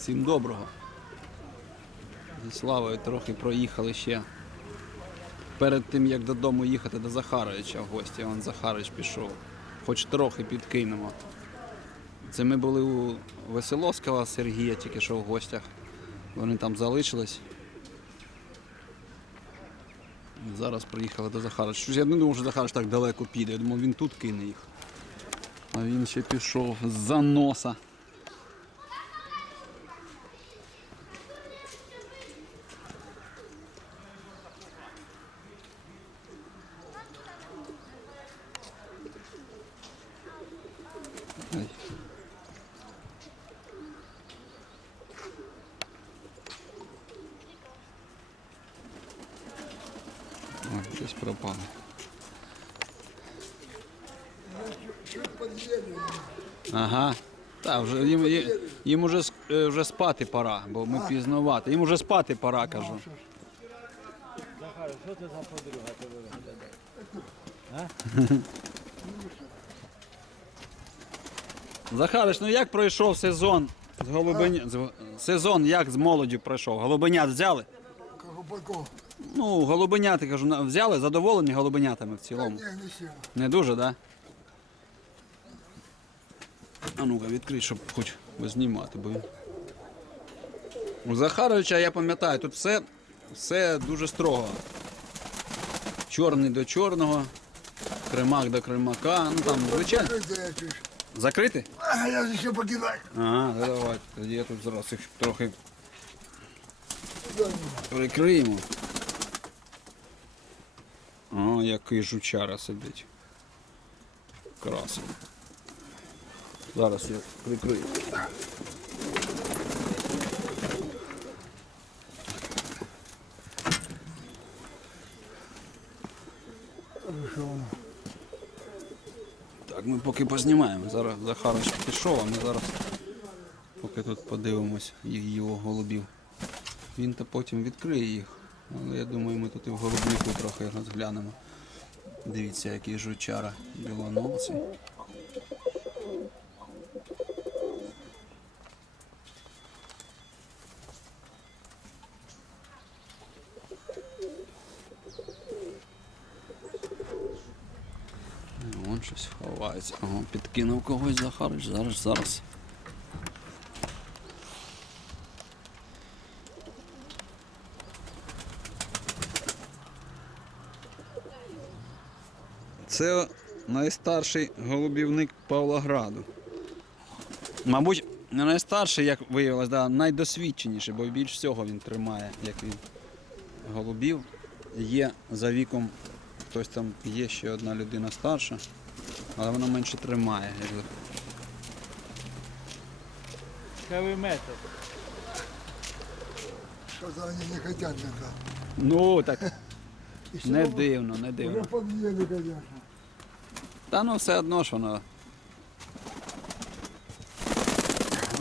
Всім доброго. Зі Славою трохи проїхали ще. Перед тим як додому їхати до Захаровича в гості, он Захарич пішов. Хоч трохи підкинемо. Це ми були у Веселовського Сергія тільки що в гостях. Вони там залишились. Зараз приїхали до Захарича. Щось я не думав, що Захарич так далеко піде. Я думав, він тут кине їх. А він ще пішов з-за носа. Ай. О, щось пропало. Ага. Так, вже їм, їм, їм е, вже спати пора, бо ми пізновато. Їм уже спати пора, кажу. Захар, що це за подруга тебе виглядає? Захарич, ну як пройшов сезон з голубеня... з... Сезон як з молоді пройшов? Голубенят взяли? Колобаков. Ну, голубеняти, кажу, на- взяли, задоволені голубенятами в цілому. Не, не сильно. Не дуже, так? Да? А ну-ка, відкрий, щоб хоч знімати, бо. він- У Захаровича, я пам'ятаю, тут все, все дуже строго. Чорний до чорного, кремак до кремака. Ну там, звичайно. Закрити? А, я же еще покидаю. Ага, ну давай. Тоді я тут зараз їх трохи прикриємо. О, який жучара сидить. Красиво. Зараз я прикрию. Так, ми поки познімаємо. Зараз Захарич пішов, а ми зараз поки тут подивимось його голубів. Він то потім відкриє їх. Але я думаю, ми тут і в голубнику трохи розглянемо. Дивіться, який жучара білоносий. Вон щось ховається. Ага, підкинув когось Захарич. Зараз, зараз. Це найстарший голубівник Павлограду. Мабуть, не найстарший, як виявилось, да, найдосвідченіший, бо більш всього він тримає, як він голубів. Є за віком, хтось там є ще одна людина старша, але вона менше тримає. Як... за- Цікавий метод. Что-то они не хотят это. Ну так И всё не равно дивно, не Уже дивно. подъели, конечно. Та ну все одно ж воно.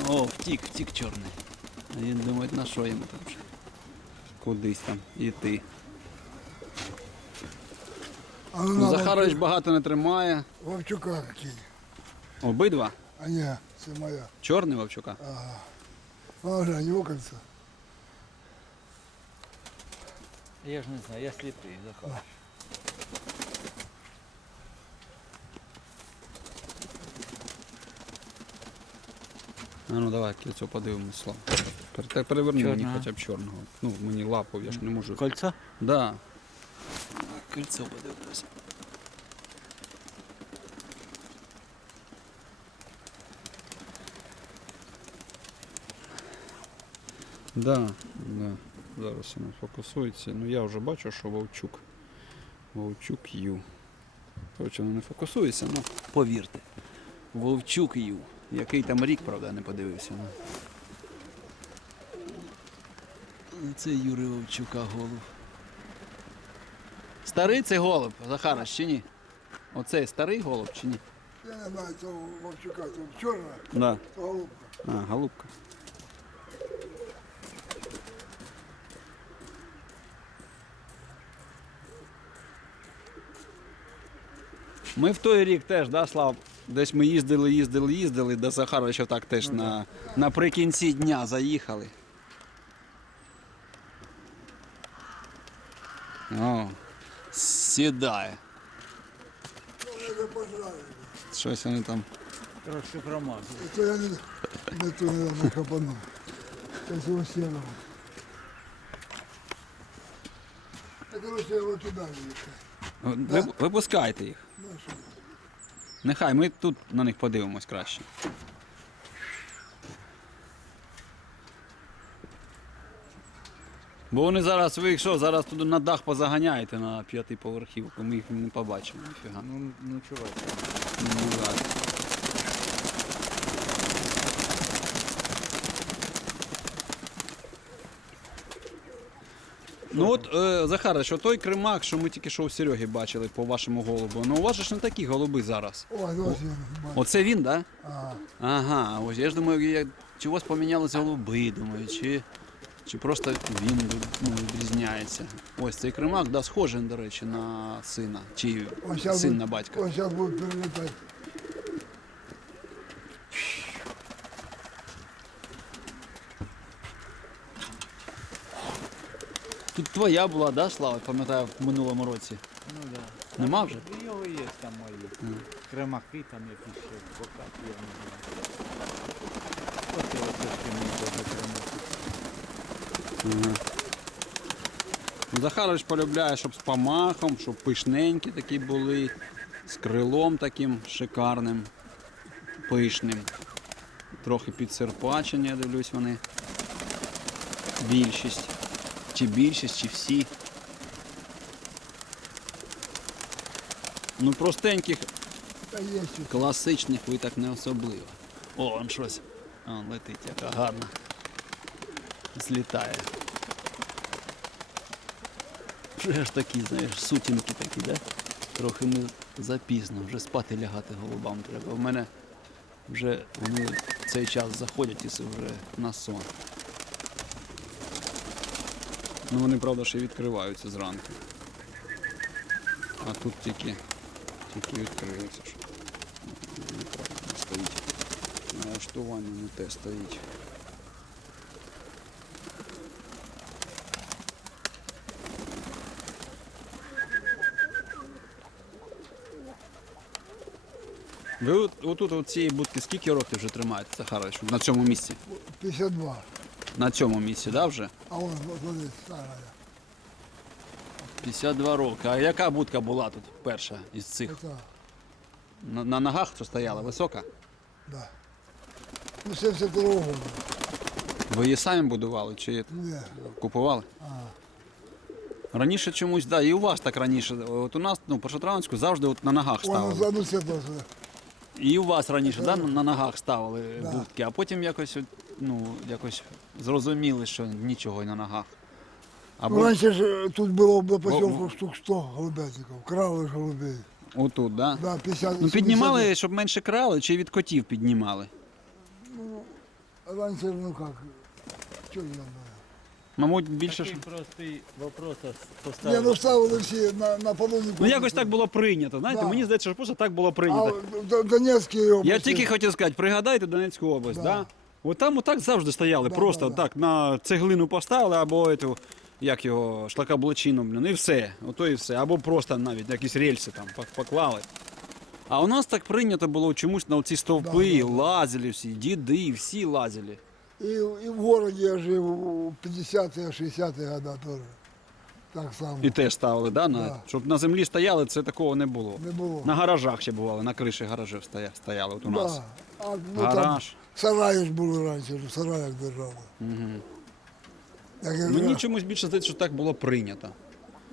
О, втік, втік чорний. А він думає, на що йому там? вже? Кудись там іти. А ну, Ну, Захарович багато не тримає. Вовчука какие. Обидва. А не, это моя. Чорний Вовчука. А уже они оконца. Я ж не знаю, я сліпий, Захар. А ну давай кільцо подивимось слава. Пере- Переверни мені Чорного. хоча б чорного. Ну, мені лапу, я ж не можу. Кольцо? Да. Кільцо подивимося. Да, да. Зараз воно фокусується. Ну я вже бачу, що Вовчук. Вовчук Ю. Коротше, воно не фокусується, ну повірте. Вовчук Ю. Який там рік, правда, не подивився. Ну. Це Юрий Вовчука голуб. Старий це голуб, Захараш, чи ні? Оцей старий голуб чи ні? Я не знаю, то Вовчука, то черная, Да. то голубка. А, голубка. Ми в той рік теж, да, Слав, Десь ми їздили, їздили, їздили, до Захаровича так теж на, наприкінці дня заїхали. О, сідає. Щось вони там. Трошки промазав. То я не, не ту не хапанув. Це цього сіного. Та коротше, я туди їхав. Ви, випускайте їх. Ну, що? Нехай ми тут на них подивимось краще. Бо вони зараз, ви що, зараз туди на дах позаганяєте на п'ятий поверхівку, ми їх не побачимо, ніфіга. Ну, ну чувак. Ну, зараз. Ну от, е, Захарович, той кримак, що ми тільки що у Сереги бачили по вашому голубу, ну у вас же ж не такі голуби зараз. Ой, ось він. бачиш. Оце він, так? Да? Ага. Ага, ось я ж думаю, я, чи у вас помінялися голуби, думаю, чи, чи просто він ну, відрізняється. Ось цей кримак, да, схожий, до речі, на сина, чи Ось син будуть- на батька. Ось зараз будуть перелітати. Твоя була, да, Слава, пам'ятаю, в минулому році. Ну да. Нема вже? І його є там мої. Кремаки там якісь ще бокаті, я не знаю. От його трошки мені теж кремаки. Ага. Захарович полюбляє, щоб з помахом, щоб пишненькі такі були, з крилом таким шикарним, пишним. Трохи підсерпачені, я дивлюсь вони. Більшість. Чи більшість, чи всі. Ну, простеньких, класичних ви так не особливо. О, он щось. Он летить, яка гарна. Злітає. Вже ж такі, знаєш, сутінки такі, да? Трохи ми запізно, вже спати лягати голубам треба. У мене вже вони в цей час заходять і це вже на сон. Ну вони, правда, ще відкриваються зранку. А тут тільки, тільки відкриються. Стоїть. Налаштування не те стоїть. Ви от, отут у цієї будки скільки років вже тримаєте, Захарович? На цьому місці? 52. На цьому місці, да, вже? А вон, вот здесь старая. 52 роки. А яка будка була тут перша із цих? Это, На, на ногах що стояла? Висока? да. Ну, 72 года. Ви її самі будували чи Не. купували? Раніше чомусь, да, і у вас так раніше. От у нас, ну, по Шотрановську завжди от на ногах ставили. І у вас раніше, да, на ногах ставили Да. будки, а потім якось, от, ну, якось зрозуміли, що нічого й на ногах. Ну, Або раньше же тут было до Во- поселка штук 100 голубятников. Крали ж голубей. отут, да? Да, 50. Ну 70. піднімали, щоб менше крали, чи від котів піднімали? Раньше, ну как, что я знаю. Мабуть, більше ж. Такий простий вопрос Не, поставив. ну ставили всі на, на полоні. Ну якось так було прийнято. Знаєте, Да. мені здається, що просто так було А прийнято. в Донецькій області. Я тільки хотів сказати, пригадайте Донецьку область, да. Да. От там отак завжди стояли, Да, просто да, да. так на цеглину поставили або эту, як його, шлакоблачину, блін, і все. Ото і все. Або просто навіть якісь рельси там пок- поклали. А у нас так прийнято було чомусь на оці стовпи, Да, да, да. лазили всі, діди, всі лазили. І, і в городі я жив у 50-ті, 60-ті года теж. Так само. І теж ставили, да, на, Да. щоб на землі стояли, це такого не було. Не було. На гаражах ще бували, на криші гаражів стоя- стояли от у нас. Да. А, ну, там Гараж. Сараї ж були раніше, в сараях держали. Угу. Я Мені жив, чомусь більше здається, що так було прийнято.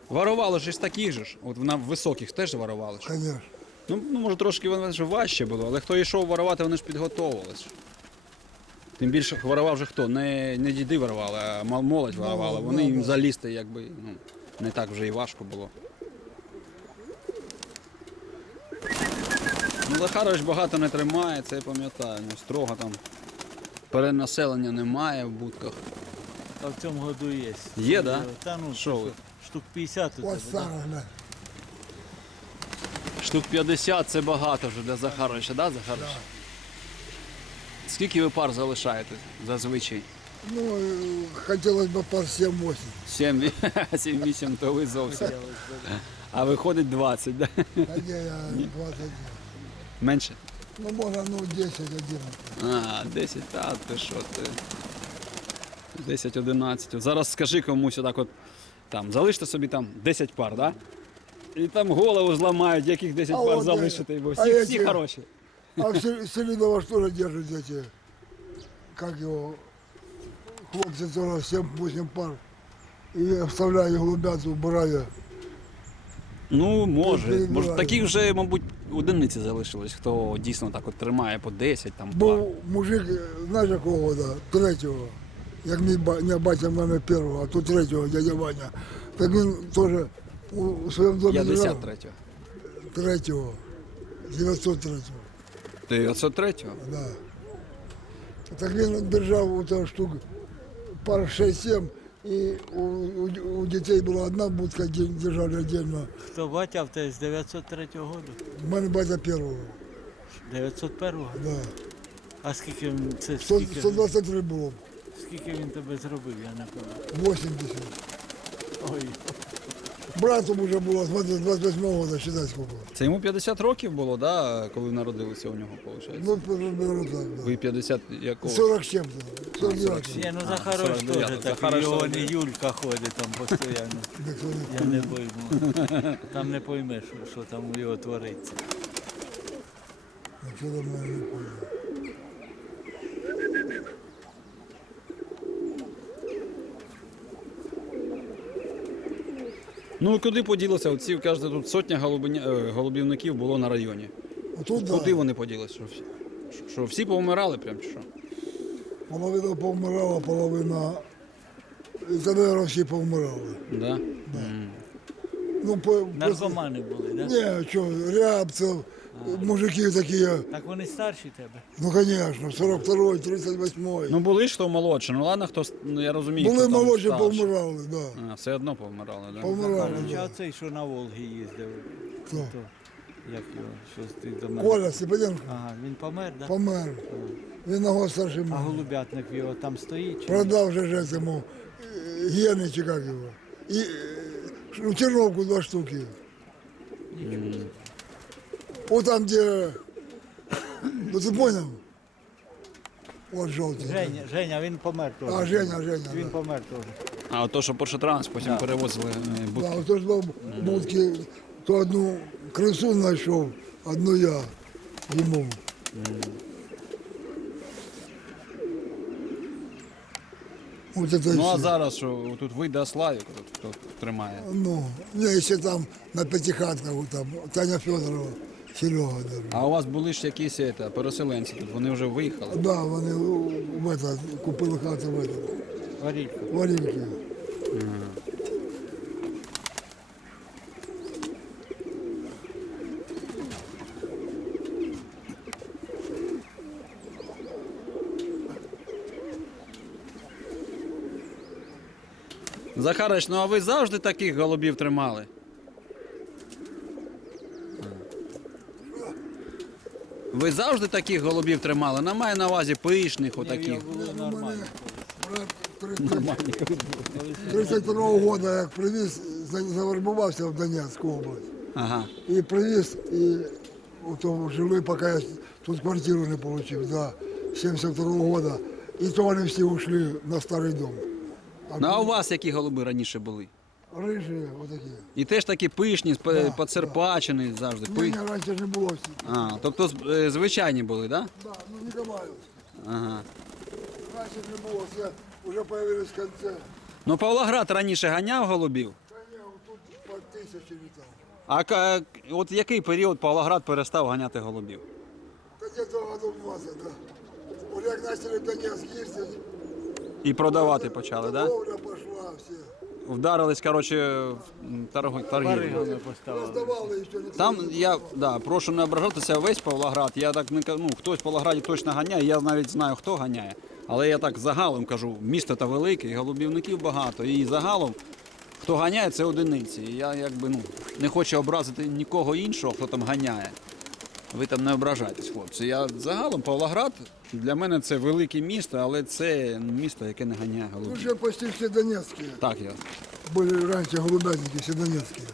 Ворували ж із таких же ж. От на високих теж ворували ж. Конечно. Ну, ну може трошки воно ж важче було, але хто йшов ворувати, вони ж підготовувалися. Тим більше ворував же хто? Не, не діди ворували, а молодь ворувала. Вони їм залізти якби ну, не так вже і важко було. Захарович багато не тримає, це я пам'ятаю. Ну, строго там перенаселення немає в будках. А в цьому году є. Є, да? Та ну, Що ви? штук 50 тут. Ось стара, глянь. Штук 50 це багато вже для Захаровича, да, Захарович? Скільки ви пар залишаєте зазвичай? Ну, э, хотелось бы пар 7-8. 7, 7-8, то ви зовсім. А виходить 20, да? А не, я 20. Менше? Ну, можно, ну, 10-11. А, 10, та ти що ти. 10, 11. Зараз скажи комусь отак от, там, залиште собі там 10 пар, да? І там голову зламають, яких 10 А пар от, залишити, бо а всі, я всі хороші. А в Сел- Селидова что же держит эти, как его, хлопцы 7-8 пар. И вставляю голубят, убираю. Ну, може. Може, таких вже, мабуть, одиниці залишилось, хто дійсно так от тримає по 10 там пар. Був мужик, е, знаєш якого года? Третього. Як мій ба- не батя в мене першого, а то третього, дядя Ваня. Так він теж у, у своєму домі держав 53-го. третього, 903-го. 903-го? Да. Так він держав у того штук пар 6-7, і у, у, у дітей була одна будка, де держали отдельно. Хто батя в тебе з 903 року? У мене батя першого. 901-го? Да. А скільки він це 100, скільки, 123 було, скільки він тебе зробив, я не пам'ятаю. 80. Ой, Братом уже було з 28-го года, считай сколько. Це йому 50 років було, да, коли народилися у нього, виходить? Ну, примерно так, да. Ви 50 якого? 40 з чим-то. 49. Ні, ну Захарович 49, теж так, Захарович його не Юлька ходить там постійно. Не Я не пойму. Там не поймеш, що, там у його твориться. Нічого до мене не понял. Ну куди поділися? Оці, кажете, тут сотня е, голубівників було на районі. Отут, да, Куди вони поділися? Що, всі- що- всі повмирали прям чи що? половина повмирала, половина... І всі повмирали. Да? Ну, по, Наркомани були, так? Ні, що, Рябцев, мужики такі, Так вони старші тебе. ну, звісно, 42-й, 38-й. Ну були ж хто молодше, ну ладно, хто ну, я розумію. Були хто там молодші, старший. повмирали, да. А, все одно повмирали, да? Повмирали, Захарович, а да. цей, що на Волгі їздив, Хто? то, як його, щось ти до мене. Коля Степаненко Ага, він помер, так? Да? помер. Він на год старший А голубятник його там стоїть? Чи? ні? Продав же ж цьому е, Гені, чи як його. І е, у Терновку два штуки. Вот там, где... Ну ты понял? Вот желтый. Женя, Женя, він помер теж. А, Женя, Женя. Він Да. помер теж. А от то, що Porsche Транс потім Да. перевозили е, Да, будки. вот тоже два будки, то одну крысу нашел, одну я ему. Вот это Ну а всё. зараз що тут вийде Славік, тут, хто тримає. Ну, не, еще там на пятихатках, вот там, Таня Федорова, Серега даже. А у вас були ж якісь это, переселенці тут, вони вже виїхали. Да, вони у- в это, купили хату в этом, Горілько. в Орінки. Захарич, ну а ви завжди таких голубів тримали? Ви завжди таких голубів тримали? На маю на увазі пишних отаких. Нормальні. 32 года, як привіз, завербувався в Донецьку область. Ага. І привіз, і ото жили, поки я тут квартиру не отримав, до 72 года. І то вони всі ушли на старий дом. Ну а у вас які голуби раніше були? Рижі отакі. І теж такі пишні, Да, да, поцерпачені завжди. Ні, Пи... ні, раніше не було всі. А, тобто з- е, звичайні були, так? Да? Да, ну Ніколаївські. Ага. Раніше не було, все вже появились в кінці. Ну Павлоград раніше ганяв голубів. Та ні, тут по тисячі літав. А ка- от який період Павлоград перестав ганяти голубів? Та десь до году 20, да. Уже як почали в Донецьк їздити, І продавати почали, так? Да? торговля пішла, всі. Вдарились, коротше, в торг... торгівлю. Баригами поставили. Там я да, прошу не ображатися весь Павлоград. Я так не кажу, ну хтось в Павлограді точно ганяє, я навіть знаю, хто ганяє. Але я так загалом кажу, місто та велике, і голубівників багато. І загалом хто ганяє, це одиниці. І я якби ну, не хочу образити нікого іншого, хто там ганяє. Ви там не ображайтесь, хлопці. Я загалом Павлоград для мене це велике місто, але це місто, яке не ганяє Ну, голубів. уже почти все донецкие. Так я. Были раньше голубятники, все донецкие.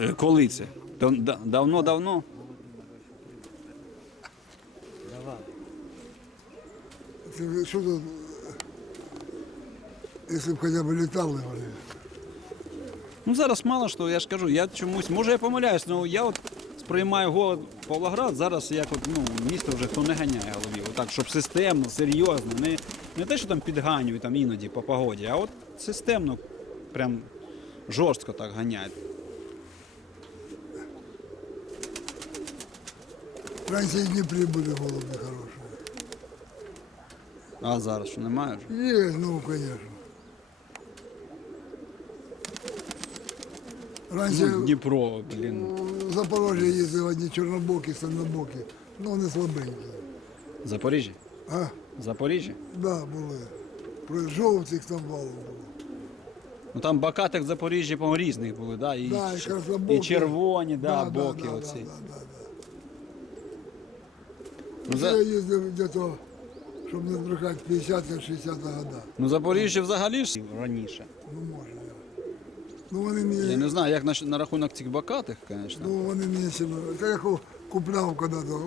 Е, Коли це? Дав- да- Давно-давно. Це Що тут? Если б хотя бы летали вони. Ну зараз мало що, я ж кажу, я чомусь, може я помиляюсь, але я от сприймаю голод Павлоград зараз як от, ну, місто вже хто не ганяє голубів. Отак, щоб системно, серйозно, не, не те, що там підганюють там іноді по погоді, а от системно, прям жорстко так ганяють. Раніше і Дніпрі були голуби хороші. А зараз що немає вже? Є, ну, конечно. Раніше Ну, Дніпро, блін. в Запорожжя їздили одні чорнобокі, синобокі, ну вони слабенькі. Запоріжжя? А? Запоріжжя? Да, були. Про жовтих там валом було. Ну там бакатих в Запоріжжі, по різних були, да? І, Да, і ч- краснобокі. і червоні, да, Да, боки да, оці. Да, да, да. Ну, за... Я їздив где-то, щоб не збрехати, 50-60 года. ну Запоріжжя взагалі ж раніше. Ну, може. Я. Ну, вони Я не знаю, як на, на рахунок цих бакатих, звісно. ну, вони мені ще, не- Та я купляв когда-то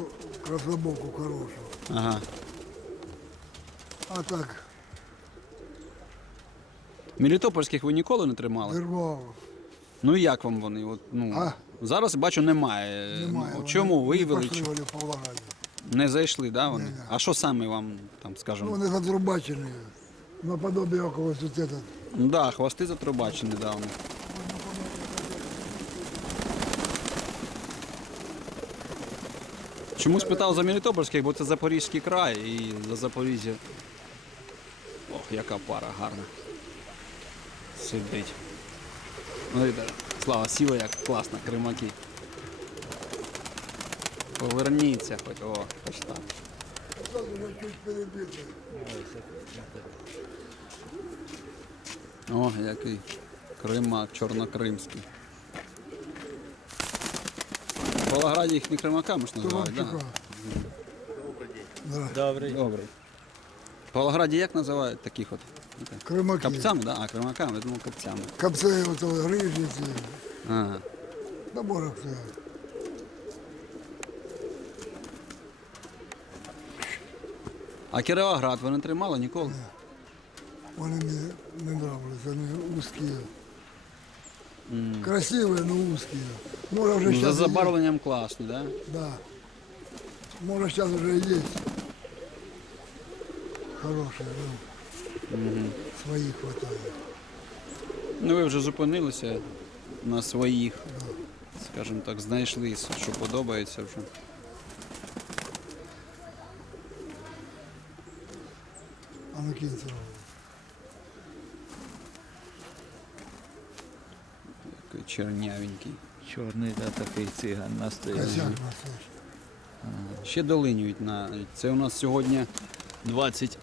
краснобоку хорошу. Ага. А так, Мелітопольських ви ніколи не тримали? вирвав. Ну і як вам вони? От, ну, А? Зараз бачу, немає. Немає. Вони Чому не виявили? Чому? вони в Не зайшли, да, вони? Ні-ні. А що саме вам там, Ну, вони затрубачені. Наподобие около тут этот. Да, хвости затрубачені недавно. Чомусь питав за Мелітопольських, бо це Запорізький край і за Запоріжжя. Ох, яка пара гарна. Сидить. Ну, слава, сіла як класно, кримаки. Поверніться хоч, о, хоч так. О, який кримак, чорнокримський. В Павлограді їх не кримаками ж називають, так? Да. Добрий. Добре. В Павлограді як називають таких от? Кримаки. Капцями, да? А, кримаками, я думав капцями. Капці, ото грижі ці. Ага. Наборах це. А Кіровоград ви не тримали ніколи? Вони мені не нравились, вони узкі. М. Красиві, але узкі. Може вже Ну, за зараз забарвленням класні, так? Да? Да. Може зараз вже є. Хороші, ну, своїх хватає. Ну ви вже зупинилися на своїх, скажімо так, знайшли, що подобається вже. А ну чернявенький. Чорний, да, такий циган настоящий. Ще долинюють на. Це у нас сьогодні 20,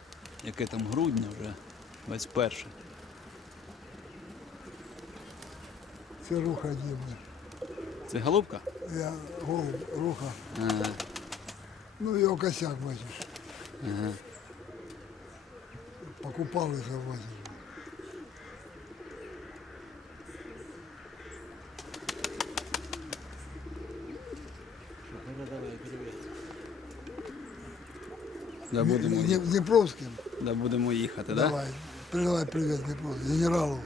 яке там грудня вже, 21. Це руха дібна. Це голубка? Я голуб, руха. Ага. Ну його косяк бачиш. Ага. Покупалися бачиш. Да будемо, Дні- Дніпровським. да будемо їхати, так? Да? Давай. Передавай привіт Дніпровським. Генералу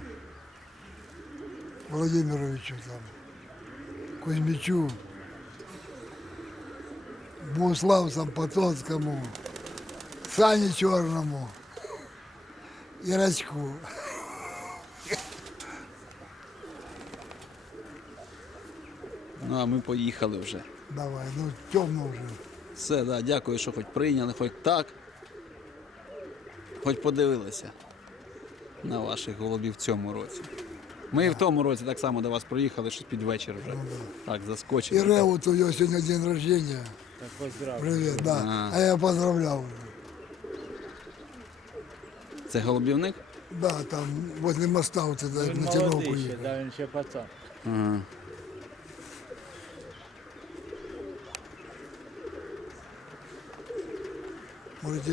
Володимировичу там. Кузьмичу. Богуславцам Потоцькому. Сані Чорному. Ірачку. Ну а ми поїхали вже. Давай, ну темно вже. Все, да, дякую, що хоч прийняли, хоч так. Хоч подивилися на ваших голубів в цьому році. Ми і в тому році так само до вас приїхали, що під вечір вже. Так, І заскочили. Реву, у його сьогодні день рождения. Так поздравляю. Привіт, да. А. А я поздравляв. Це голубівник? Да, там возле моста вот это, Він на молодий ще, ехал. да, він ще пацан. Ага. Можете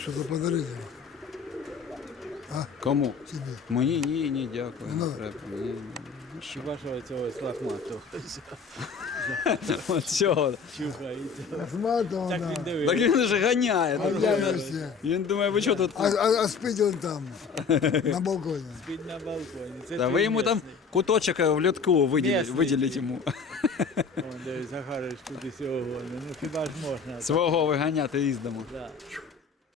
что-то подарить ему? Кому? себе. Мені ні, ні, дякую. Не Не надо. треба. Ні, ні. Хіба що цього лахматого От цього. чухається. Ахматова, Так да. він Так дивився. він же ганяє. А ну, я він- его все. Він думає, ви що тут? А, а, а спит он там, на балконе. Спить на балконі. Це Та твій ви йому там місний. куточок в льотку виділіть, Місний. виділіть йому. Дивись, сьогодні. кудись його гонить. Ну хіба ж можна? Свого виганяти із дому. Да.